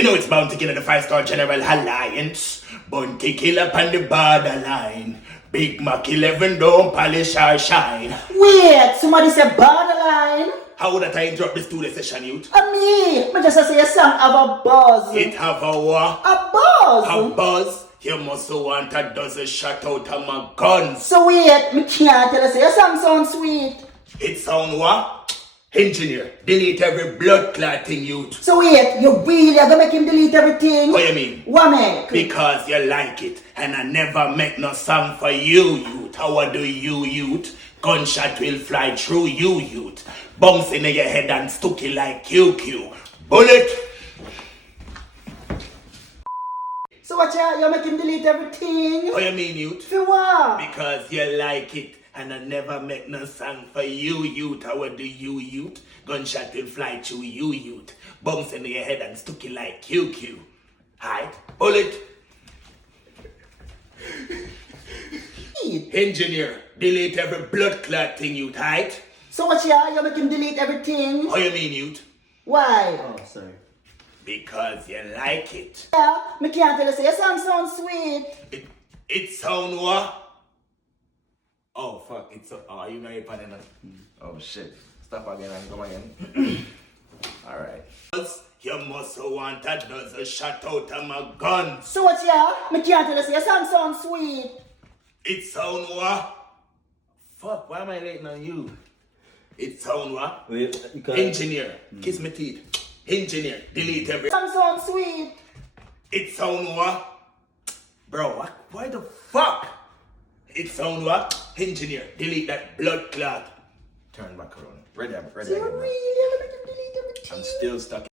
You know it's bound to get in the 5-star General Alliance. Bounty kill up on the borderline. Big Mac 11 don't polish or shine. Wait, somebody say borderline? How would I interrupt this studio session, youth? Me just say a song have a buzz. It have a what? A buzz. A buzz? You must want a dozen shot out of my guns. So wait, me can't tell you say a song sound sweet. It sound what? Engineer, delete every blood clotting youth. So wait, you really are gonna make him delete everything? What you mean? What make? Because you like it, and I never make no song for you, youth. How do you, youth? Gunshot will fly through you, youth. Bounce in your head and stuck it like QQ. Bullet! So what you make him delete everything? What you mean, youth? For what? Because you like it, and I never make no song for you, youth. How do you, youth? Gunshot will fly through you, youth. Bounce in your head and stuck it like QQ. Height, bullet. Engineer, delete every blood clot thing, youth. Height. So what you make him delete everything? What you mean, youth? Why? Oh, sorry. Because you like it. Yeah, me can't tell you say a song sound sweet. It sound what? Oh fuck, it's oh you know you're panning up. Oh shit. Stop again and come again. Alright. You must want a dozen shot out of my guns. So what me can't tell you say a song sound sweet. It sound what? Fuck, why am I waiting on you? It sound what? Wait, you can't. Engineer, kiss me teeth. Engineer, delete every. Song sound sweet. It sound what? Bro, what? Why the fuck? It sound what? Engineer, delete that blood clot. Turn back around. Ready, So you again. really are gonna make him delete everything? I'm still stuck.